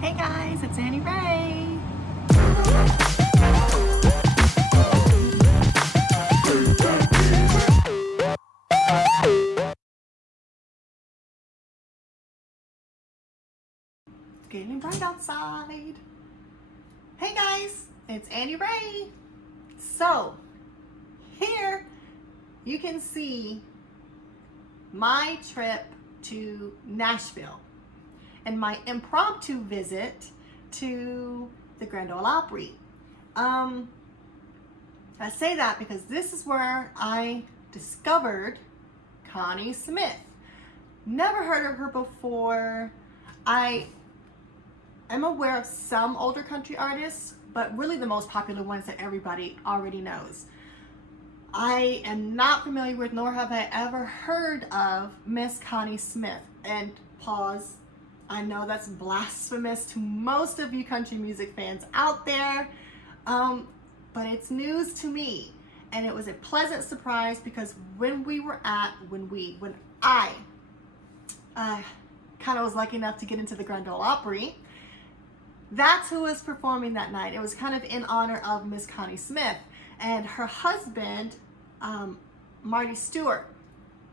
Hey guys, it's Annie Ray. It's getting bright outside. Hey guys, it's Annie Ray. So, here you can see my trip to Nashville and my impromptu visit to the Grand Ole Opry. I say that because this is where I discovered Connie Smith. Never heard of her before. I am aware of some older country artists, but really the most popular ones that everybody already knows. I am not familiar with, nor have I ever heard of Miss Connie Smith. And pause, I know that's blasphemous to most of you country music fans out there, but it's news to me. And it was a pleasant surprise because when I kind of was lucky enough to get into the Grand Ole Opry, that's who was performing that night. It was kind of in honor of Miss Connie Smith and her husband, Marty Stewart,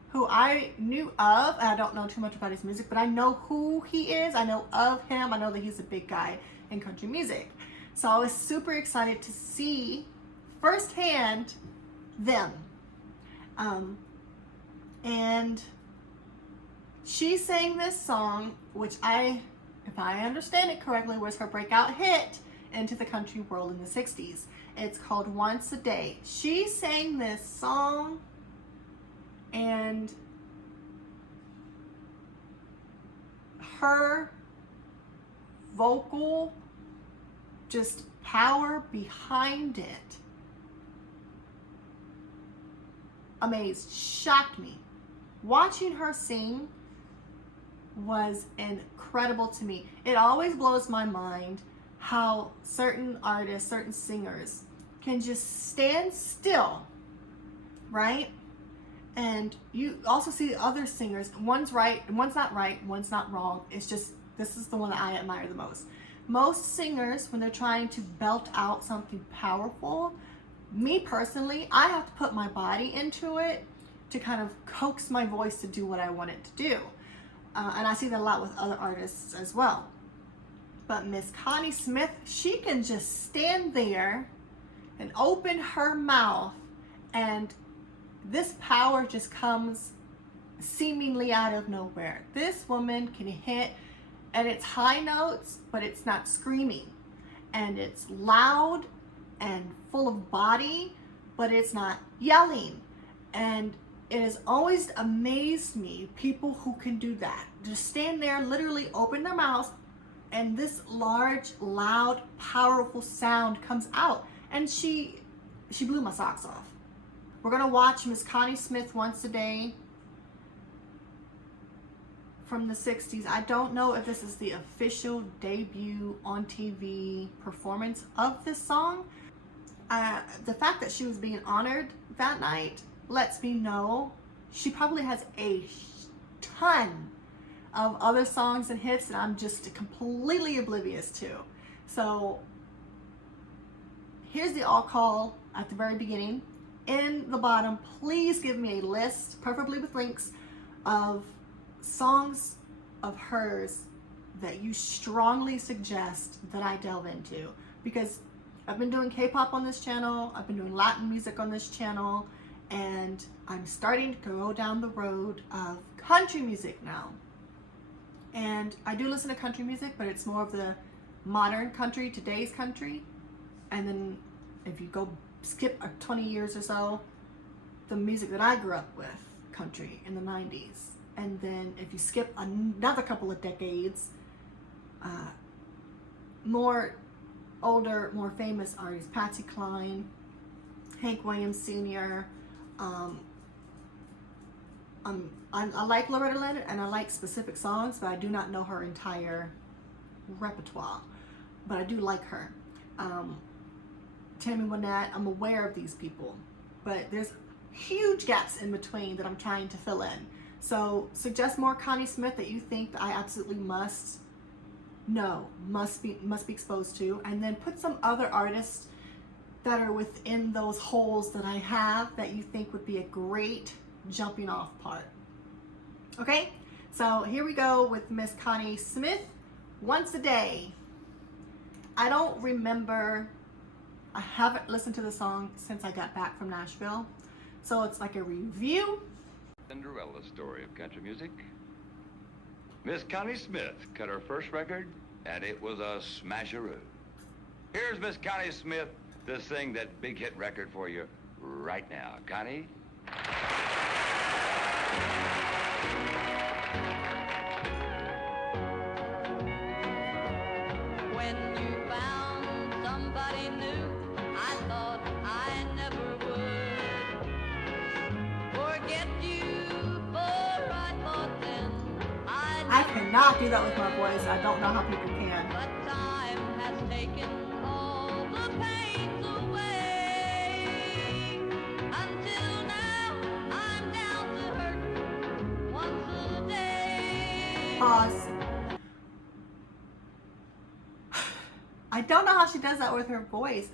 who I knew of. I don't know too much about his music, but I know who he is. I know of him. I know that he's a big guy in country music. So I was super excited to see firsthand them. And she sang this song, which if I understand it correctly, was her breakout hit into the country world in the 60s. It's called Once a Day. She sang this song and her vocal just power behind it amazed, shocked me. Watching her sing was incredible to me. It always blows my mind how certain artists, certain singers can just stand still, right? And you also see other singers, one's right, one's not right, one's not wrong. It's just, this is the one that I admire the most. Most singers, when they're trying to belt out something powerful, me personally, I have to put my body into it to kind of coax my voice to do what I want it to do. And I see that a lot with other artists as well. But Miss Connie Smith, she can just stand there and open her mouth, and this power just comes seemingly out of nowhere. This woman can hit, and it's high notes, but it's not screaming. And it's loud and full of body, but it's not yelling. And it has always amazed me, people who can do that. Just stand there, literally open their mouths, and this large, loud, powerful sound comes out. And she blew my socks off. We're gonna watch Miss Connie Smith Once a Day from the 60s. I don't know if this is the official debut on TV performance of this song. The fact that she was being honored that night lets me know she probably has a ton of other songs and hits that I'm just completely oblivious to. So here's the all call at the very beginning. In the bottom, please give me a list, preferably with links, of songs of hers that you strongly suggest that I delve into. Because I've been doing K-pop on this channel, I've been doing Latin music on this channel, and I'm starting to go down the road of country music now. And I do listen to country music, but it's more of the modern country, today's country. And then if you go skip 20 years or so, the music that I grew up with, country in the 90s. And then if you skip another couple of decades, more older, more famous artists, Patsy Cline, Hank Williams Sr., I like Loretta Lynn and I like specific songs, but I do not know her entire repertoire. But I do like her. Tammy Wynette, I'm aware of these people, but there's huge gaps in between that I'm trying to fill in. So suggest more Connie Smith that you think that I absolutely must no, must be exposed to, and then put some other artists that are within those holes that I have that you think would be a great jumping off part. Okay, so here we go with Miss Connie Smith, Once a Day. I don't remember, I haven't listened to the song since I got back from Nashville, so it's like a review. Cinderella story of country music. Miss Connie Smith cut her first record, and it was a smasheroo. Here's Miss Connie Smith to sing that big hit record for you right now. Connie? When you found somebody new, I thought I never would forget you, for I thought then I cannot do that with my voice. I don't know how people can. but time has taken all the pains away. Until now, I'm down to hurt once a day. Pause. I don't know how she does that with her voice.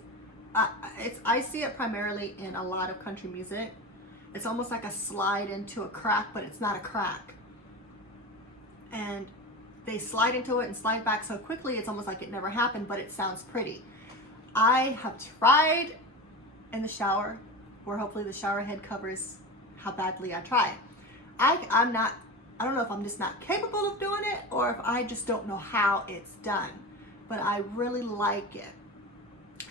I see it primarily in a lot of country music. It's almost like a slide into a crack, but it's not a crack. And they slide into it and slide back so quickly, it's almost like it never happened, but it sounds pretty. I have tried in the shower, where hopefully the shower head covers how badly I try. I don't know if I'm just not capable of doing it or if I just don't know how it's done, but I really like it.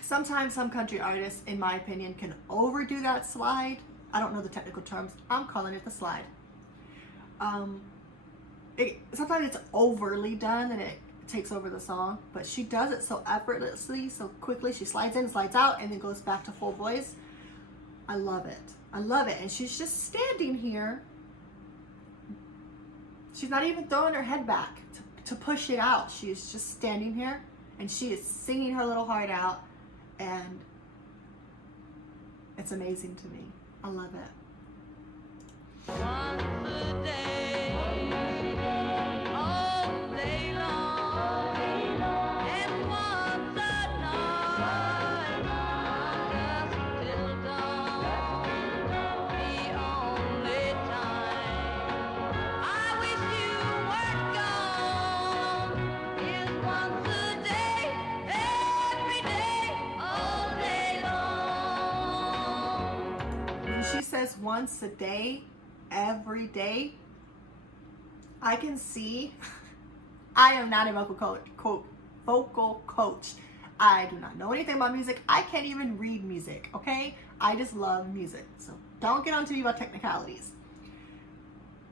Sometimes some country artists, in my opinion, can overdo that slide. I don't know the technical terms. I'm calling it the slide. Sometimes it's overly done and it takes over the song, but she does it so effortlessly, so quickly. She slides in, slides out, and then goes back to full voice. I love it. I love it. And she's just standing here. She's not even throwing her head back to push it out. She's just standing here and she is singing her little heart out, and it's amazing to me. I love it. Once a day, all day long, and once a night, just till dawn, the only time I wish you weren't gone is once a day, every day, all day long. When she says once a day, every day, I can see. I am not a vocal coach. I do not know anything about music. I can't even read music, okay? I just love music. So don't get on to me about technicalities.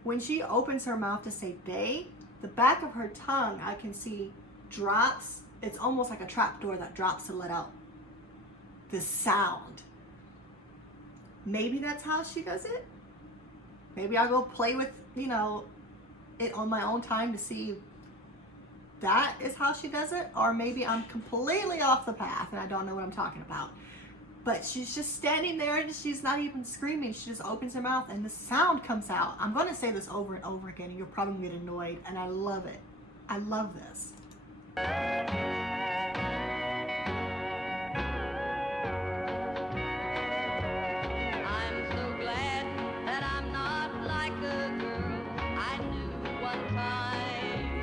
When she opens her mouth to say day, the back of her tongue, I can see drops. It's almost like a trap door that drops to let out this sound. Maybe that's how she does it. Maybe I'll go play with, it on my own time to see that is how she does it. Or maybe I'm completely off the path and I don't know what I'm talking about. But she's just standing there and she's not even screaming. She just opens her mouth and the sound comes out. I'm going to say this over and over again and you're probably going to get annoyed. And I love it. I love this.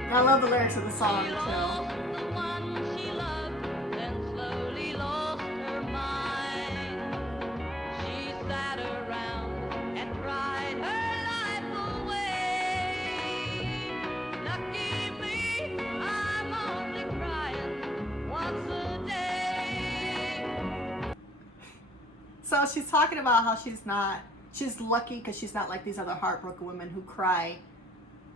I love the lyrics of the song too. So she's talking about how she's lucky because she's not like these other heartbroken women who cry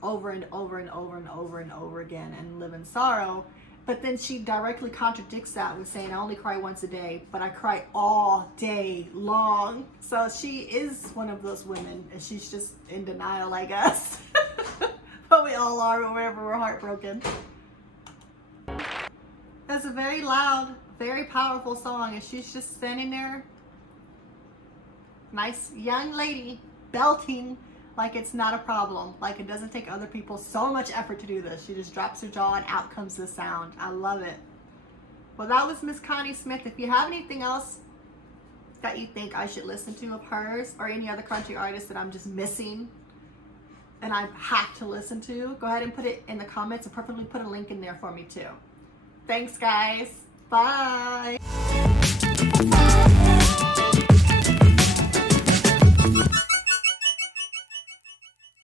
over and over and over and over and over again and live in sorrow. But then she directly contradicts that with saying, I only cry once a day, but I cry all day long. So she is one of those women and she's just in denial, I guess. But we all are whenever we're heartbroken. That's a very loud, very powerful song and she's just standing there. Nice young lady belting like it's not a problem. Like it doesn't take other people so much effort to do this. She just drops her jaw and out comes the sound. I love it. Well, that was Miss Connie Smith. If you have anything else that you think I should listen to of hers, or any other country artist that I'm just missing and I have to listen to, go ahead and put it in the comments, and preferably put a link in there for me too. Thanks guys. Bye.